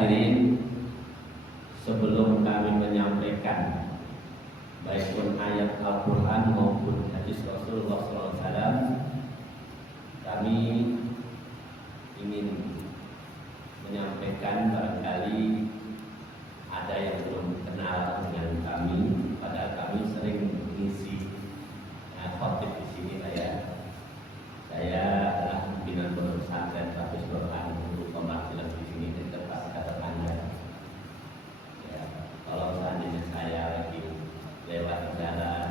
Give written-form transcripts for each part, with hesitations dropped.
hadirin, sebelum kami menyampaikan baik pun ayat Al-Quran maupun hadis Rasulullah SAW, kami ingin menyampaikan barangkali ada yang belum kenal dengan kami, padahal kami sering mengisi khotib di sini ya. Saya adalah pimpinan pondok pesantren Hafiz Quran untuk pemakaman di sini di tempat kata Anda. Ya, kalau seandainya saya lagi lewat jalan,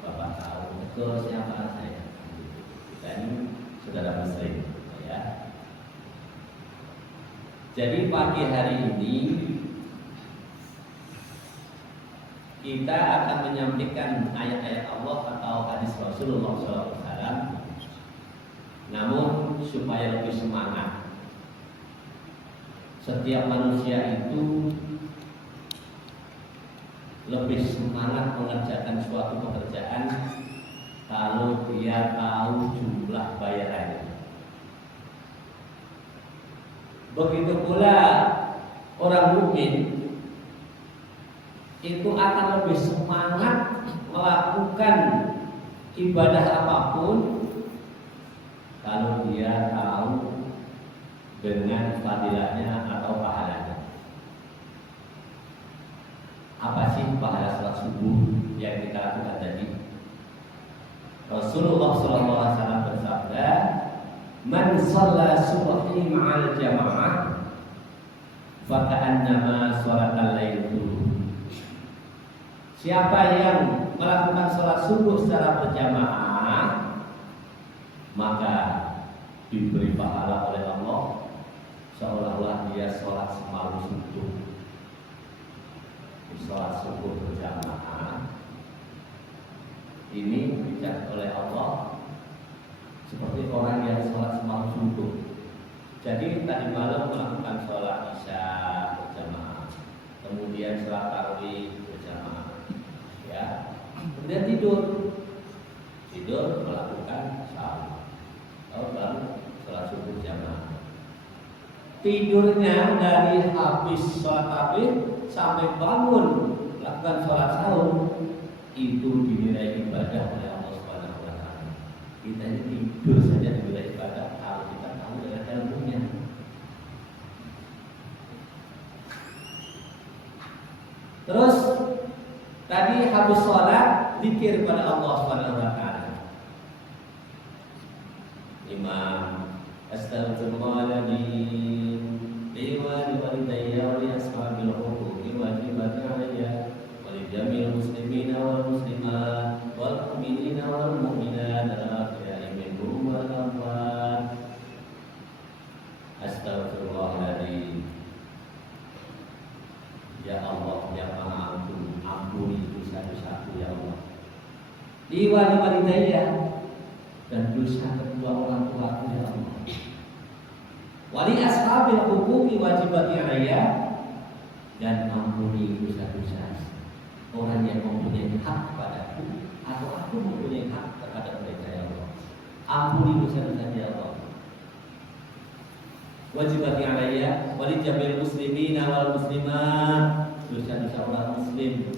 Bapak tahu betul siapa saya. Kita ini saudara muslim, ya. Jadi pagi hari ini kita akan menyampaikan ayat-ayat Allah atau hadis Rasulullah SAW. Namun supaya lebih semangat, setiap manusia itu lebih semangat mengerjakan suatu pekerjaan kalau dia tahu jumlah bayarannya. Begitu pula orang mukmin itu akan lebih semangat melakukan ibadah apapun kalau dia tahu dengan fadilahnya atau pahalanya. Apa sih pahala salat subuh yang kita lakukan tadi? Rasulullah SAW bersabda, "Man shalla subhi ma'al jamaah, faka'annama sholatal lail." Siapa yang melakukan sholat subuh secara berjamaah, maka diberi pahala oleh Allah seolah-olah dia sholat semalam subuh. Sholat subuh berjamaah ini dicatat oleh Allah seperti orang yang sholat semalam subuh. Jadi tadi malam melakukan sholat isya berjamaah, kemudian sholat tarawih berjamaah, ya, kemudian tidur melakukan salat, baru sholat subuh jamaah. Tidurnya dari habis sholat tarawih sampai bangun melakukan sholat sahur itu dinilai ibadah oleh Allah Subhanahu wa Ta'ala. Kita ini tidur saja dinilai ibadah kalau kita tahu dengan ilmunya. Terus tadi habis sholat zikir pada Allah Subhanahu wa Ta'ala. Imam astaghfirullahaladzim liwali walidayya wa li ashabil huquqi wajibati alayya wa li jamil muslimina wal muslimat wal mu'minina wal mu'minat al-ahya'i minhum wal amwat. Astaghfirullahaladzim. Ya Allah yang Maha Ampun, ampuni dosa-dosaku ya Allah. Liwali walidayya, dan dosa kedua orang tuaku ya Allah. Wali ashabil huquqi wajibati alayya, dan ampuni dosa-dosa orang yang mempunyai hak padaku atau aku mempunyai hak terhadap mereka ya Allah. Ampuni dosa-dosa ya Allah. Wajibati alayya wali jamil muslimina wal muslimat, dosa-dosa orang muslim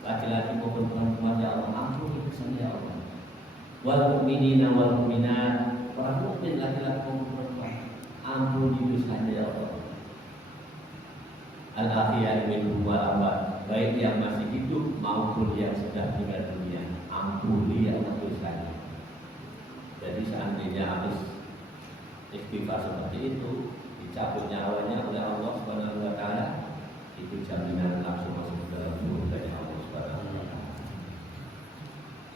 laki-laki maupun perempuan ya Allah, ampuni dosanya ya Allah. Wal mu'minina wal mu'minat, orang mukmin laki-laki maupun perempuan, ampuni dosanya ya Allah. Al-ahya'i minhum wal amwat, baik yang masih hidup maupun yang sudah meninggal dunia, ampuni ya Allah dosanya. Jadi seandainya harus istighfar seperti itu, dicabut nyawanya oleh Allah Subhanahu wa Ta'ala, itu jaminan langsung masuk ke dalam surga Allah Subhanahu wa Ta'ala.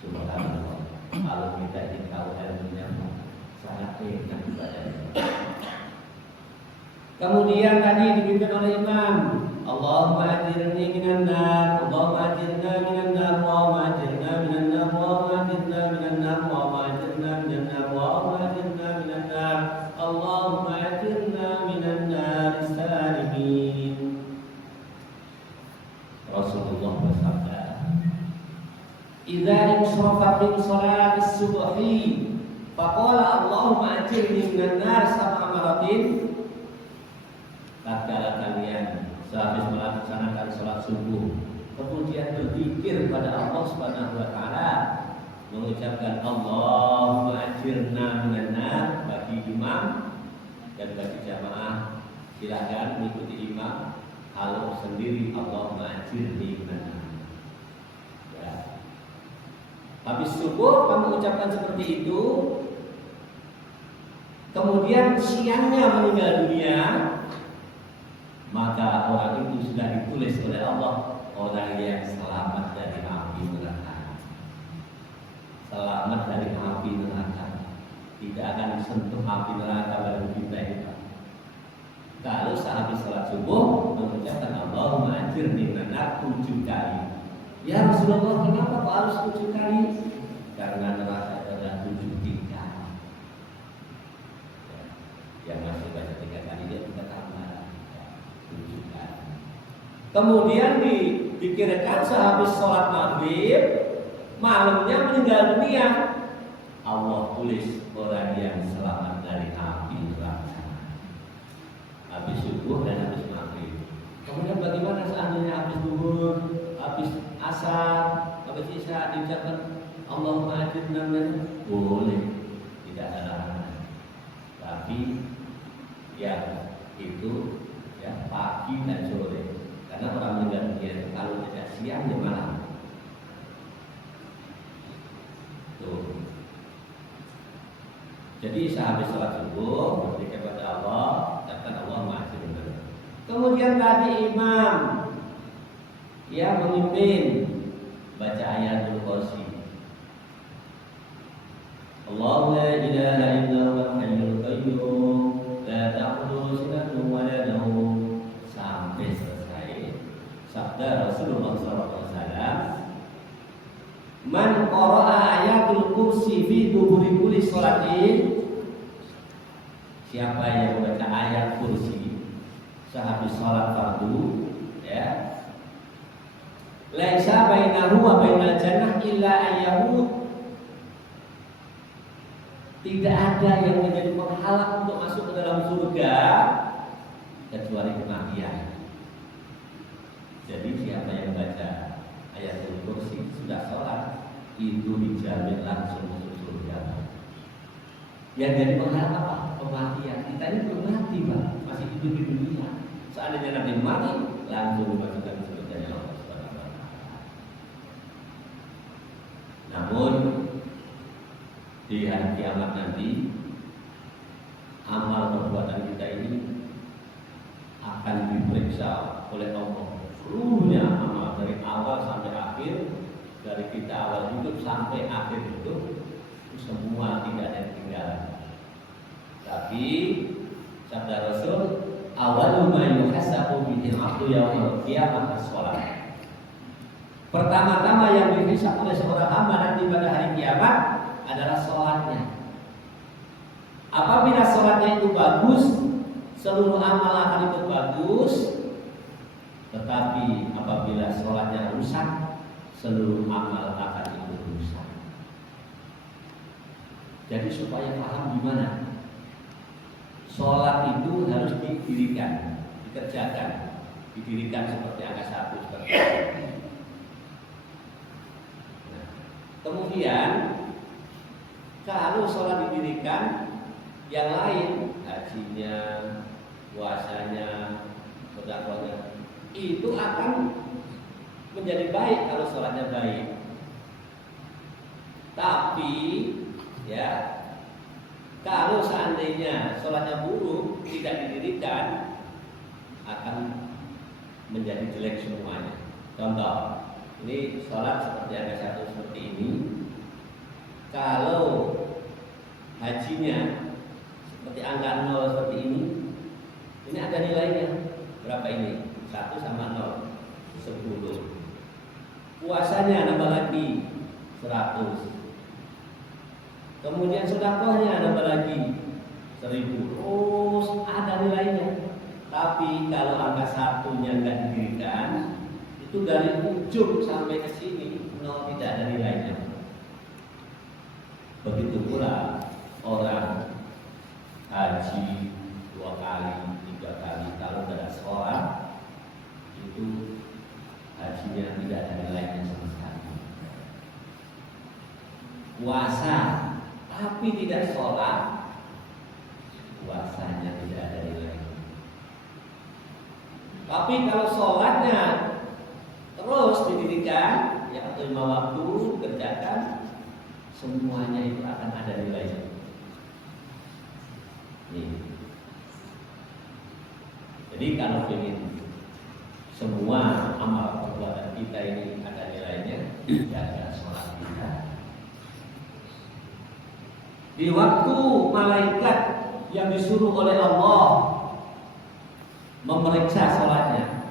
Subhanallah. Kalau kita ingin tahu ilmunya sangat enak ibadahnya. Kemudian tadi dipimpin oleh imam, Allahumma ajirni minan nar, Allahumma ajirna minan nar, Allahumma ajirna minan nar, Allahumma ajirna minan nar, Allahumma ajirna minan nar, Allahumma ajirna minan nar, Allahumma ajirna minan nar salimin. Rasulullah bersabda, "Idza insarafa min salati subhi, faqala Allahumma ajirni minan nar sab'a maratin." tatkala kalian sehabis melaksanakan sholat subuh kemudian berzikir pada Allah Subhanahu wa taala, mengucapkan Allahumma ajirna minan nar bagi imam dan bagi jamaah silakan mengikuti imam. Kalau sendiri Allahumma ajirni minan nar. Ya. Habis subuh kamu ucapkan seperti itu. Kemudian siangnya meninggal dunia, maka orang itu sudah ditulis oleh Allah orang yang selamat dari api neraka. Selamat dari api neraka, tidak akan disentuh api neraka pada kita itu. Kalau sehabis sholat subuh mengucapkan Allahumma ajirni minan nar 7 kali. Ya Rasulullah, kenapa kok harus 7 kali? Karena neraka adalah 7 tingkat. Yang masih baca 3 kali dia kita tambah 7 kali. Kemudian dipikirkan sehabis sholat maghrib, malamnya meninggal dunia, Allah tulis orang yang selamat dari api neraka. Habis subuh dan habis maghrib. Kemudian bagaimana seandainya habis zuhur, habis asar, habis isya diucapkan Allahumma ajirna minan nar? Boleh, tidak ada larangan. Tapi ya itu ya pagi dan sore, karena orang meninggal dunia kalau tidak siang ya malam. Tuh. Jadi sehabis sholat subuh berzikir kepada Allah, katakan Allahumma ajirna minan nar. Kemudian tadi imam ya memimpin baca ayatul kursi. Allahu la ilaha illa huwal hayyul qayyum la ta'khudhuhu sinatun wa la nawm sampai selesai. Sabda Rasulullah SAW, man qara'a ayatul kursi fi duburi kulli sholatin, siapa yang membaca ayat kursi sehabis sholat fardu, ya, laisa bainahu wa bainal jannah illa ayyamut, tidak ada yang menjadi penghalang untuk masuk ke dalam surga kecuali kematian. Jadi siapa yang baca ayatul kursi sudah sholat itu dijamin langsung masuk surga. Yang jadi penghalang apa? Kematian. Kita ini belum mati, Pak, masih hidup di dunia. Seandainya nanti mati, langsung dimasukkan ke surga Allah Subhanahu wa taala. Namun di hari kiamat nanti amal perbuatan kita ini akan diperiksa oleh Allah. Seluruhnya amal dari awal sampai akhir, dari kita awal hidup sampai akhir hidup, semua tidak ada yang ketinggalan. Tapi sabda Rasul, awalu ma yuhasabu bihi al-'abdu yaumil qiyamah as-shalah. Pertama-tama yang dihisab oleh seorang hamba nanti pada hari kiamat adalah sholatnya. Apabila sholatnya itu bagus, seluruh amal akan ikut bagus. Tetapi apabila sholatnya rusak, seluruh amal akan ikut rusak. Jadi supaya paham gimana sholat itu harus didirikan, dikerjakan, didirikan seperti angka 1 seperti itu. Nah, kemudian kalau sholat didirikan, yang lain, hajinya, puasanya, sedekahnya, itu akan menjadi baik kalau sholatnya baik. Tapi, ya, kalau seandainya sholatnya buruk, tidak didirikan, akan menjadi jelek semuanya. Contoh, ini sholat seperti angka 1 seperti ini. Kalau hajinya seperti angka 0 seperti ini ada nilainya berapa ini? 1 sama 0, 10. Puasanya nambah lagi 100. Kemudian sedekahnya nambah lagi 1000. Terus ada nilainya. Tapi kalau angka 1-nya enggak didirikan, itu dari ujung sampai ke sini 0, tidak ada nilainya. Begitu pula orang haji 2 kali, 3 kali, kalau tidak puasa tapi tidak sholat, puasanya tidak ada nilainya. Tapi kalau sholatnya terus didirikan, ya atau 5 waktu kerjakan, semuanya itu akan ada nilainya. Nih. Jadi kalau ingin semua amal perbuatan kita ini ada nilainya, jaga sholat kita. Di waktu malaikat yang disuruh oleh Allah memeriksa sholatnya,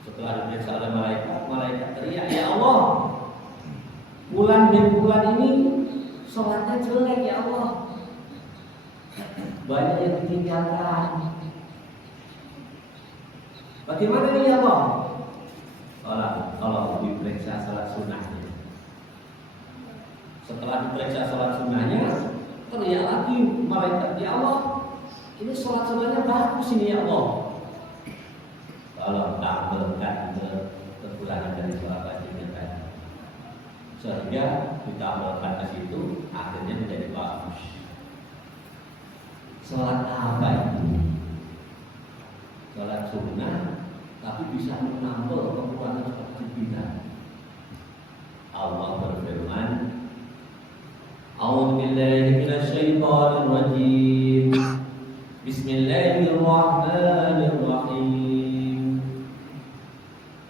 setelah diperiksa oleh malaikat, malaikat teriak, ya Allah, bulan bin bulan ini sholatnya jelek ya Allah, banyak yang ditinggalkan. Bagaimana nih ya Allah? Kalau diperiksa sholat sunnahnya, setelah diperiksa sholat sunnahnya, teriak lagi malaikat, ya Allah, ini sholat sunnahnya bagus ini ya Allah. Kalau tambahkan kekurangan dari sholat wajibnya tadi, sehingga ditambahkan ke situ, akhirnya menjadi bagus. Sholat apa itu? Sholat sunnah, tapi bisa menambah kekurangan seperti kita. Allah berfirman, A'udzu billahi minasy syaithanir rajim. Bismillahirrahmanirrahim.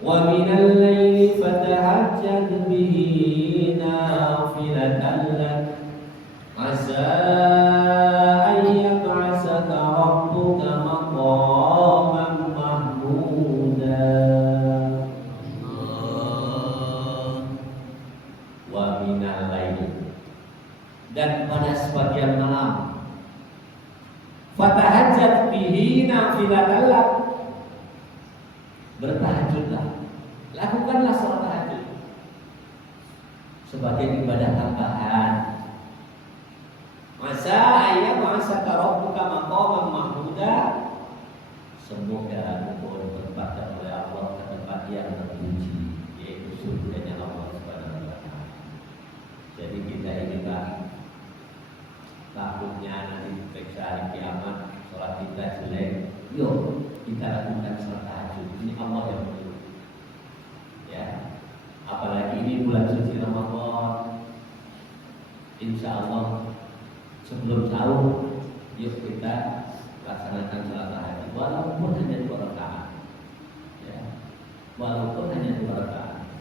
Wa minal laili fatahajjad bihi nafilatan lak 'asa an yab'asaka rabbuka maqaman mahmuda. Wa minal laili, dan pada sebagian malam, fatahajjat bihi nafilatan lak, bertahajudlah, lakukanlah salat tahajud sebagai ibadah tambahan. Masa ayat masa rabbuka maqaman mahmuda, semoga engkau ditempatkan oleh Allah ke tempat yang terpuji, yaitu surganya Allah Subhanahu wa taala. Jadi kita ini kan takutnya nanti diperiksa hari kiamat, sholat kita jelek. Yuk kita lakukan sholat tahajud. Ini Allah yang menyuruh. Ya, apalagi ini bulan suci Ramadan. Insya Allah sebelum sahur, yuk kita laksanakan sholat tahajud. Walaupun hanya 2 rakaat. Ya, walaupun hanya 2 rakaat.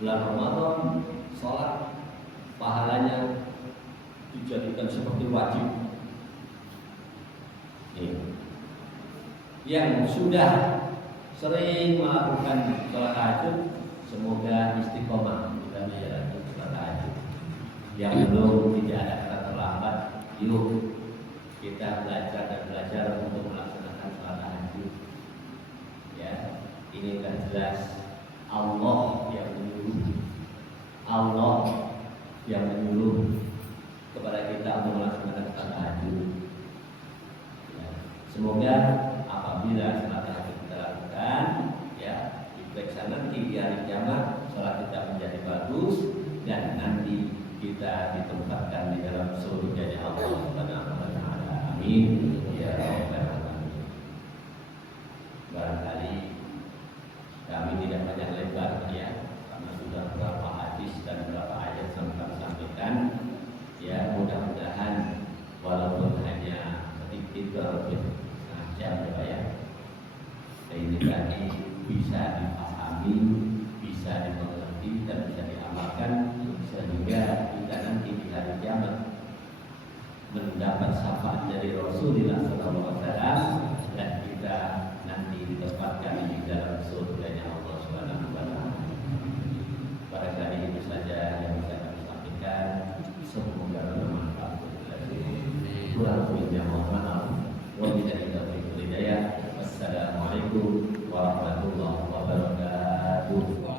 Bulan Ramadan sholat pahalanya dijadikan seperti wajib. Yang sudah sering melakukan sholat tahajud, semoga istiqomah kita menjalankan sholat tahajud. Yang belum, tidak ada kata terlambat. Yuk kita belajar dan belajar untuk melaksanakan sholat tahajud. Ya, ini kan jelas Allah yang menyuruh. Allah yang menyuruh kepada kita untuk melaksanakan sholat tahajud. Ya, semoga apabila sholat tahajud kita lakukan, ya, diperiksa nanti di hari kiamat, sholat kita menjadi bagus dan nanti kita ditempatkan di dalam surganya Allah Subhanahu wa taala. Amin ya rabbal alamin. Barangkali kami tidak banyak lebar ya, karena sudah beberapa hadis dan beberapa ayat yang kami sampaikan. Ya, mudah-mudahan walaupun hanya sedikit lebih jam ya, ini tadi bisa dipahami, bisa dimengerti dan bisa diamalkan, sehingga kita nanti di hari kiamat mendapat syafaat dari Rasulullah SAW dan kita nanti ditempatkan di dalam surganya Allah Subhanahu wa taala. Barangkali itu saja yang bisa kami sampaikan. Semoga bermanfaat. Kurang lebihnya mohon maaf. Wabillahi taufiq wal hidayah. Wassalamualaikum warahmatullahi wabarakatuh.